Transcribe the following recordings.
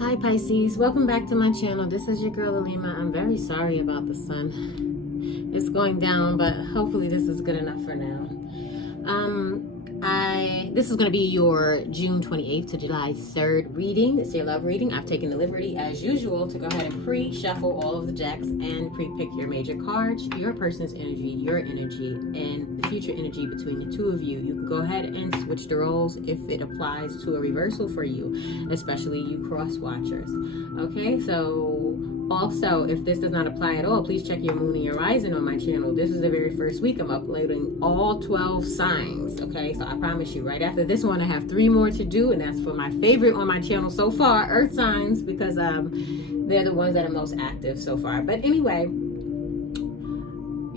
Hi Pisces, welcome back to my channel. This is your girl Alima. I'm very sorry about the sun. It's going down, but hopefully this is good enough for now. This is going to be your June 28th to July 3rd reading. It's your love reading. I've taken the liberty, as usual, to go ahead and pre-shuffle all of the decks and pre-pick your major cards, your person's energy, your energy, and the future energy between the two of you. You can go ahead and switch the roles if it applies to a reversal for you, especially you cross-watchers. Okay, so also, if this does not apply at all, please check your moon and your rising on my channel. This is the very first week I'm uploading all 12 signs. Okay, so I promise you, right after this one, I have 3 more to do, and that's for my favorite on my channel so far, Earth signs, because they're the ones that are most active so far. But anyway,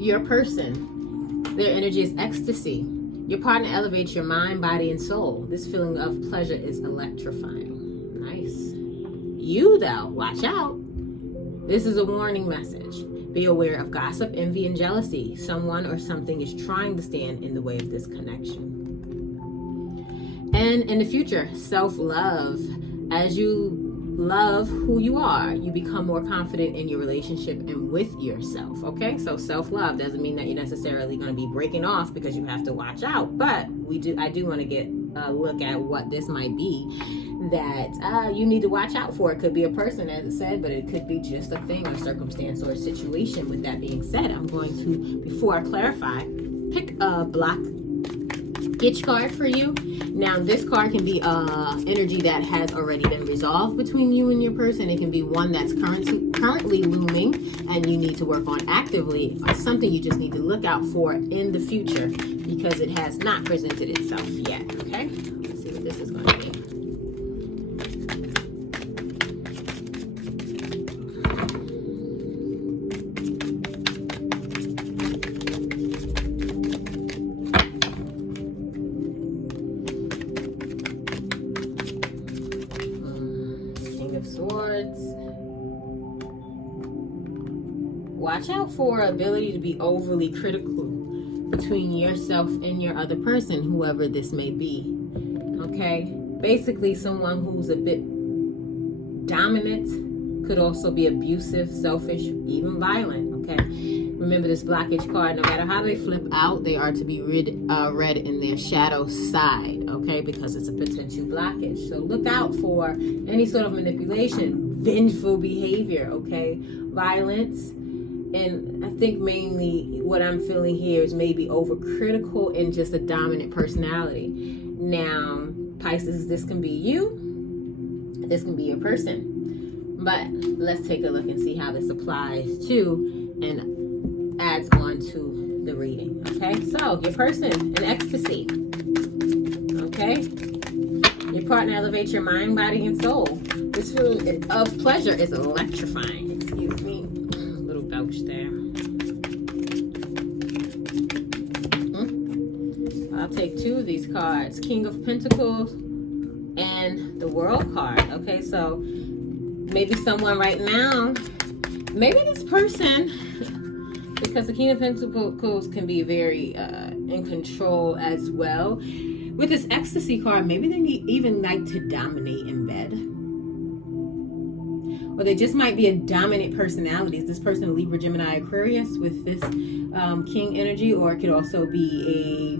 your person, their energy is ecstasy. Your partner elevates your mind, body, and soul. This feeling of pleasure is electrifying. Nice. You, though, watch out. This is a warning message. Be aware of gossip, envy, and jealousy. Someone or something is trying to stand in the way of this connection. And in the future, self-love. As you love who you are, you become more confident in your relationship and with yourself. Okay, so self-love doesn't mean that you're necessarily going to be breaking off because you have to watch out. But I do want to get a look at what this might be that you need to watch out for. It could be a person, as it said, but it could be just a thing or circumstance or a situation. With that being said, I'm going to, before I clarify, pick a block itch card for you. Now, this card can be energy that has already been resolved between you and your person. It can be one that's currently looming and you need to work on actively, or something you just need to look out for in the future because it has not presented itself yet. Okay, let's see what this is going to be. Swords. Watch out for ability to be overly critical between yourself and your other person, whoever this may be. Okay, basically someone who's a bit dominant, could also be abusive, selfish, even violent. Okay, remember this blockage card, no matter how they flip out, they are to be read in their shadow side. Okay, because it's a potential blockage. So look out for any sort of manipulation, vengeful behavior, okay, violence. And I think mainly what I'm feeling here is maybe overcritical and just a dominant personality. Now, Pisces, this can be you, this can be your person. But let's take a look and see how this applies to and adds on to the reading. Okay, so your person, an ecstasy. Okay, your partner elevates your mind, body, and soul. This feeling of pleasure is electrifying. Excuse me, a little belch there. I'll take 2 of these cards, King of Pentacles and the World card. Okay, so maybe someone right now, maybe this person, because the King of Pentacles can be very in control as well. With this ecstasy card, maybe they even like to dominate in bed. Or they just might be a dominant personality. Is this person Libra, Gemini, Aquarius with this King energy? Or it could also be a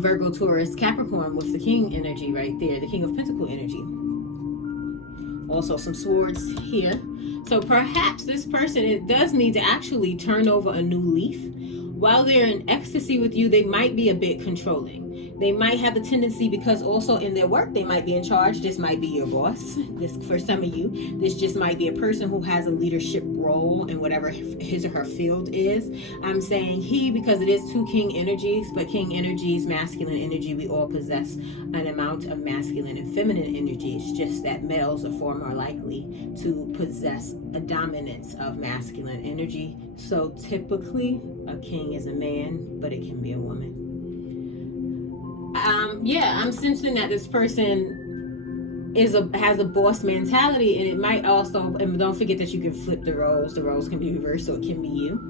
Virgo, Taurus, Capricorn with the King energy right there, the King of Pentacle energy. Also some swords here. So perhaps this person, it does need to actually turn over a new leaf. While they're in ecstasy with you, they might be a bit controlling. They might have the tendency, because also in their work, they might be in charge. This might be your boss. This, for some of you, this just might be a person who has a leadership role in whatever his or her field is. I'm saying he, because it is 2 King energies, but King energies, masculine energy, we all possess an amount of masculine and feminine energies, just that males are far more likely to possess a dominance of masculine energy. So typically, a king is a man, but it can be a woman. Yeah, I'm sensing that this person has a boss mentality, and it might also, and don't forget that you can flip the roles. The roles can be reversed, so it can be you.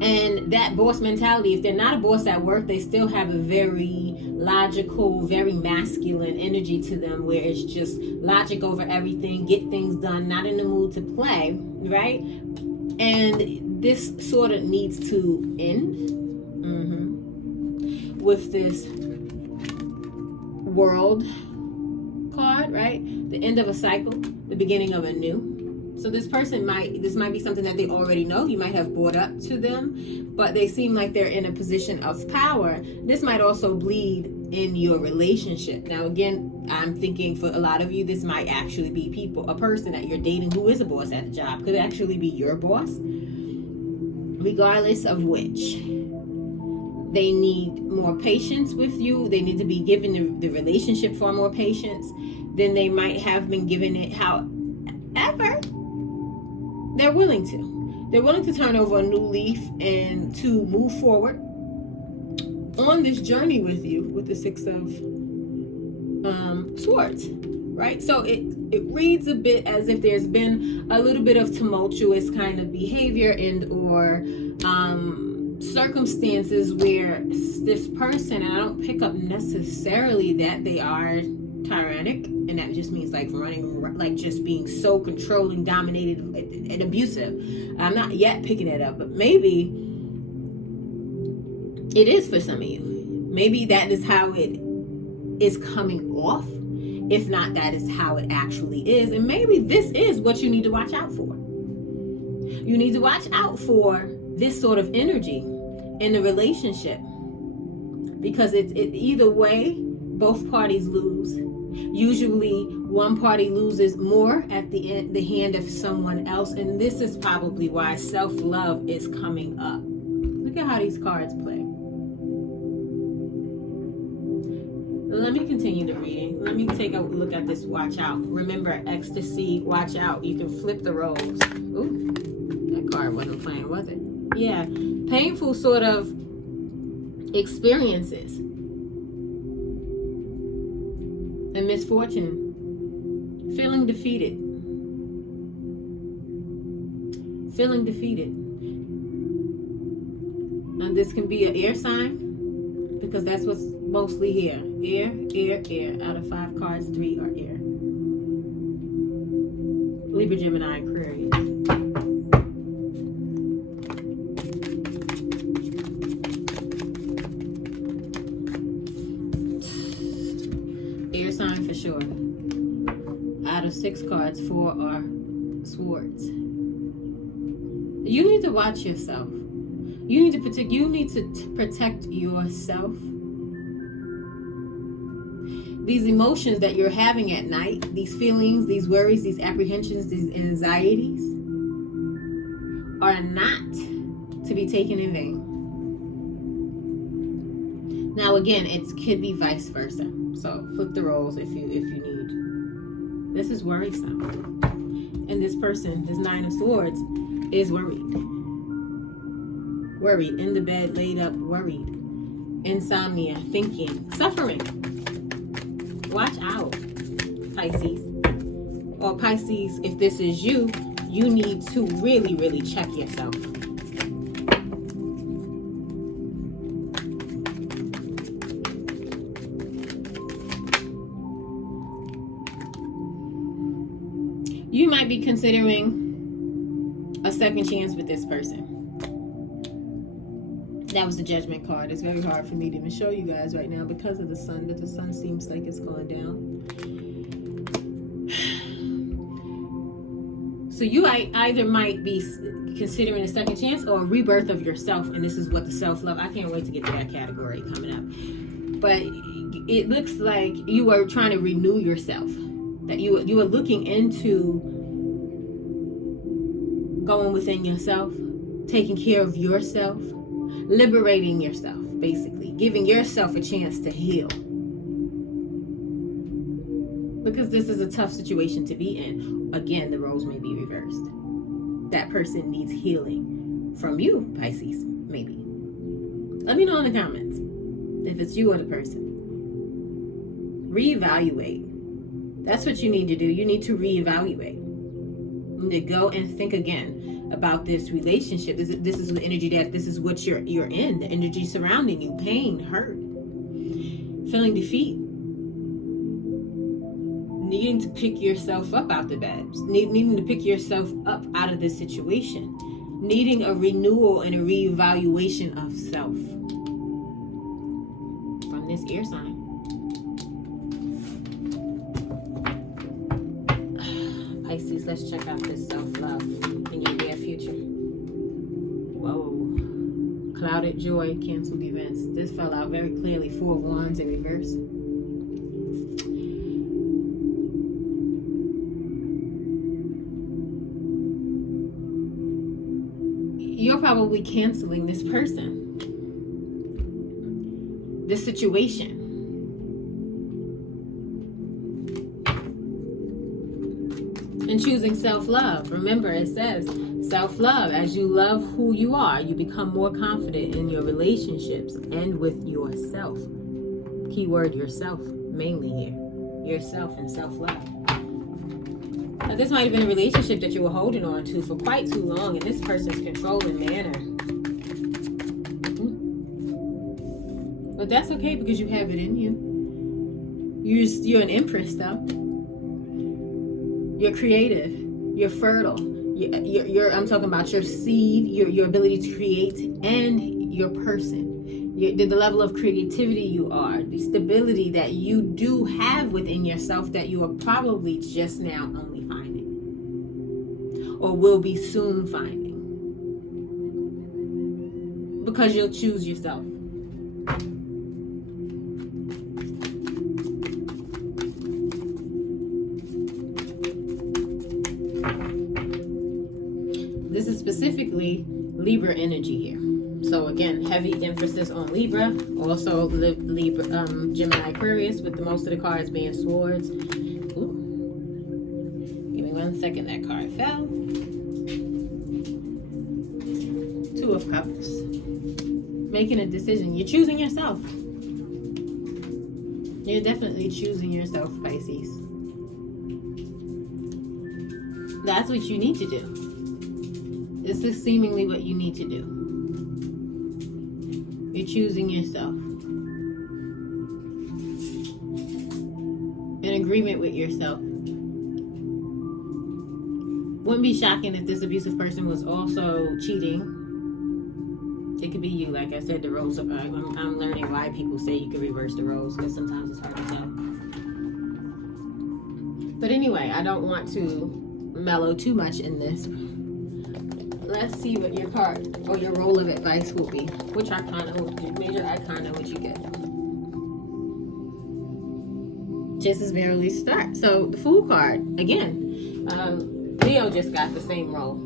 And that boss mentality, if they're not a boss at work, they still have a very logical, very masculine energy to them, where it's just logic over everything, get things done, not in the mood to play, right? And this sort of needs to end with this World card, right? The end of a cycle, the beginning of a new. So this person this might be something that they already know. You might have brought up to them, but they seem like they're in a position of power. This might also bleed in your relationship. Now, again, I'm thinking for a lot of you, this might actually be a person that you're dating who is a boss at the job. Could actually be your boss. Regardless of which, they need more patience with you. They need to be given the relationship far more patience than they might have been given it. However, they're willing to. They're willing to turn over a new leaf and to move forward on this journey with you with the Six of Swords, right? So it reads a bit as if there's been a little bit of tumultuous kind of behavior and or circumstances where this person, and I don't pick up necessarily that they are tyrannic, and that just means like running, like just being so controlling, dominated, and abusive. I'm not yet picking it up, but maybe it is for some of you. Maybe that is how it is coming off. If not, that is how it actually is. And maybe this is what you need to watch out for. You need to watch out for this sort of energy in the relationship, because it either way, both parties lose. Usually one party loses more at the hand of someone else, and this is probably why self-love is coming up. Look at how these cards play. Let me continue the reading. Let me take a look at this. Watch out. Remember, ecstasy, watch out. You can flip the roles. Ooh, that card wasn't playing, was it? Yeah, painful sort of experiences and misfortune, feeling defeated, and this can be an air sign, because that's what's mostly here. Air. Out of 5 cards, 3 are air. Libra, Gemini, Aquarius. Air sign for sure. Out of 6 cards, 4 are swords. You need to watch yourself. You need to protect yourself. These emotions that you're having at night, these feelings, these worries, these apprehensions, these anxieties are not to be taken in vain. Now again, it could be vice versa. So flip the roles if you need. This is worrisome. And this person, this 9 of Swords, is worried. Worried. In the bed, laid up, worried. Insomnia, thinking, suffering. Watch out, Pisces. Or Pisces, if this is you, you need to really, really check yourself. You might be considering a second chance with this person. That was the Judgment card. It's very hard for me to even show you guys right now because of the sun, but the sun seems like it's going down. So you either might be considering a second chance or a rebirth of yourself, and this is what the self-love. I can't wait to get to that category coming up. But it looks like you are trying to renew yourself. That you are looking into going within yourself, taking care of yourself, liberating yourself, basically giving yourself a chance to heal, because this is a tough situation to be in. Again, the roles may be reversed. That person needs healing from you, Pisces, maybe. Let me know in the comments if it's you or the person. Reevaluate. That's what you need to do. You need to reevaluate. You need to go and think again about this relationship. This is the energy that this is what you're in. The energy surrounding you. Pain, hurt. feeling defeat, needing to pick yourself up out the bed, needing to pick yourself up out of this situation, needing a renewal and a reevaluation of self from this air sign. Pisces, let's check out this self-love in your near future. Whoa. Clouded joy, canceled events. This fell out very clearly. 4 of Wands in reverse. You're probably canceling this person, this situation. And choosing self-love. Remember, it says self-love. As you love who you are, you become more confident in your relationships and with yourself. Keyword yourself, mainly here. Yourself and self-love. Now, this might have been a relationship that you were holding on to for quite too long in this person's controlling manner. But that's okay because you have it in you. You're an empress, though. You're creative. You're fertile. I'm talking about your seed, your ability to create, and your person. The level of creativity you are, the stability that you do have within yourself that you are probably just now only finding, or will be soon finding, because you'll choose yourself. This is specifically Libra energy here. So again, heavy emphasis on Libra. Also Libra, Gemini, Aquarius, with the most of the cards being swords. Ooh. Give me 1 second, that card fell. 2 of Cups. Making a decision. You're choosing yourself. You're definitely choosing yourself, Pisces. That's what you need to do. This is seemingly what you need to do. You're choosing yourself. In agreement with yourself. Wouldn't be shocking if this abusive person was also cheating. It could be you. Like I said, the roles of... I'm learning why people say you can reverse the roles, because sometimes it's hard to tell. But anyway, I don't want to mellow too much in this. Let's see what your card or your roll of advice will be. Which arcana, major arcana would you get? Just as barely start. So the Fool card, again, Leo just got the same roll.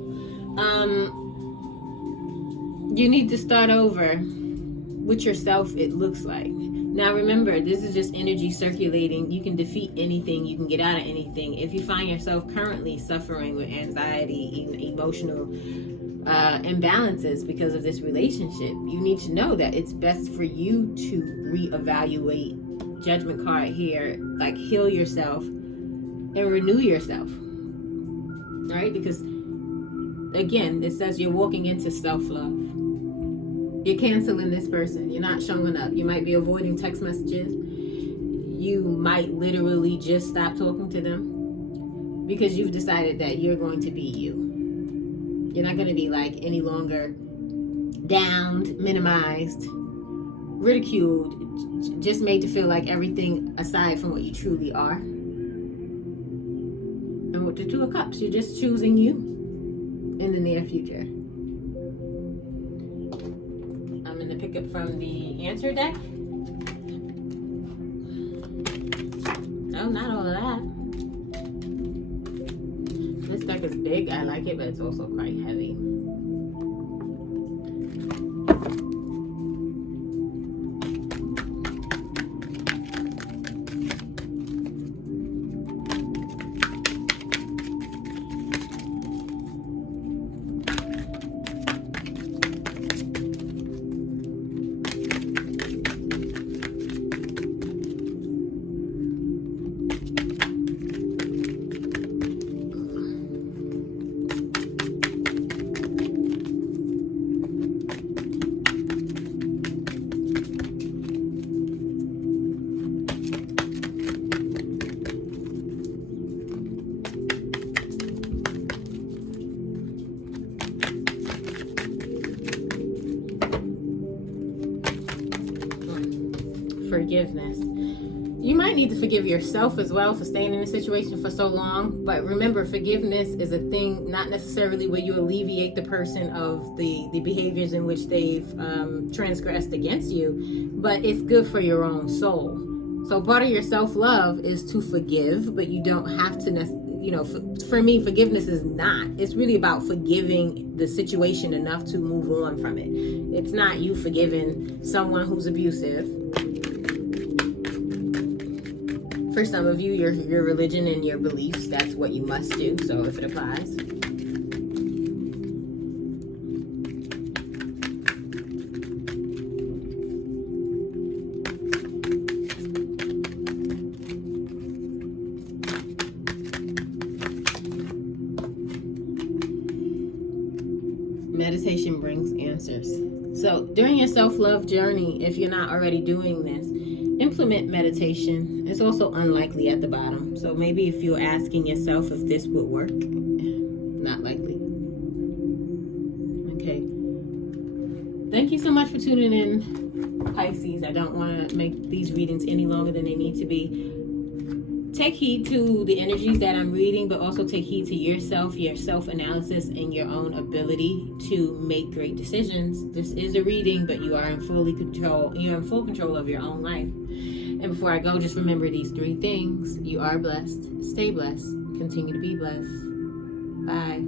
You need to start over with yourself, it looks like. Now remember, this is just energy circulating. You can defeat anything. You can get out of anything. If you find yourself currently suffering with anxiety, emotional imbalances because of this relationship, you need to know that it's best for you to reevaluate. Judgment card here, like heal yourself and renew yourself. Right? Because again, it says you're walking into self-love. You're canceling this person. You're not showing up. You might be avoiding text messages. You might literally just stop talking to them because you've decided that you're going to be you. You're not going to be like any longer downed, minimized, ridiculed, just made to feel like everything aside from what you truly are. And with the 2 of Cups, you're just choosing you in the near future. I'm going to pick up from the answer deck. No, not all of that. This deck is big. I like it, but it's also quite heavy. forgiveness. You might need to forgive yourself as well for staying in a situation for so long. But remember, forgiveness is a thing, not necessarily where you alleviate the person of the behaviors in which they've transgressed against you, but it's good for your own soul. So part of your self-love is to forgive, but you don't have to for me, forgiveness is not. It's really about forgiving the situation enough to move on from it. It's not you forgiving someone who's abusive. For some of you, your religion and your beliefs, that's what you must do. So if it applies. Meditation brings answers. So during your self-love journey, if you're not already doing this, implement meditation. It's also unlikely at the bottom. So maybe if you're asking yourself if this would work, not likely. Okay. Thank you so much for tuning in, Pisces. I don't want to make these readings any longer than they need to be. Take heed to the energies that I'm reading, but also take heed to yourself, your self-analysis, and your own ability to make great decisions. This is a reading, but you are in full control of your own life. And before I go, just remember these 3 things. You are blessed. Stay blessed. Continue to be blessed. Bye.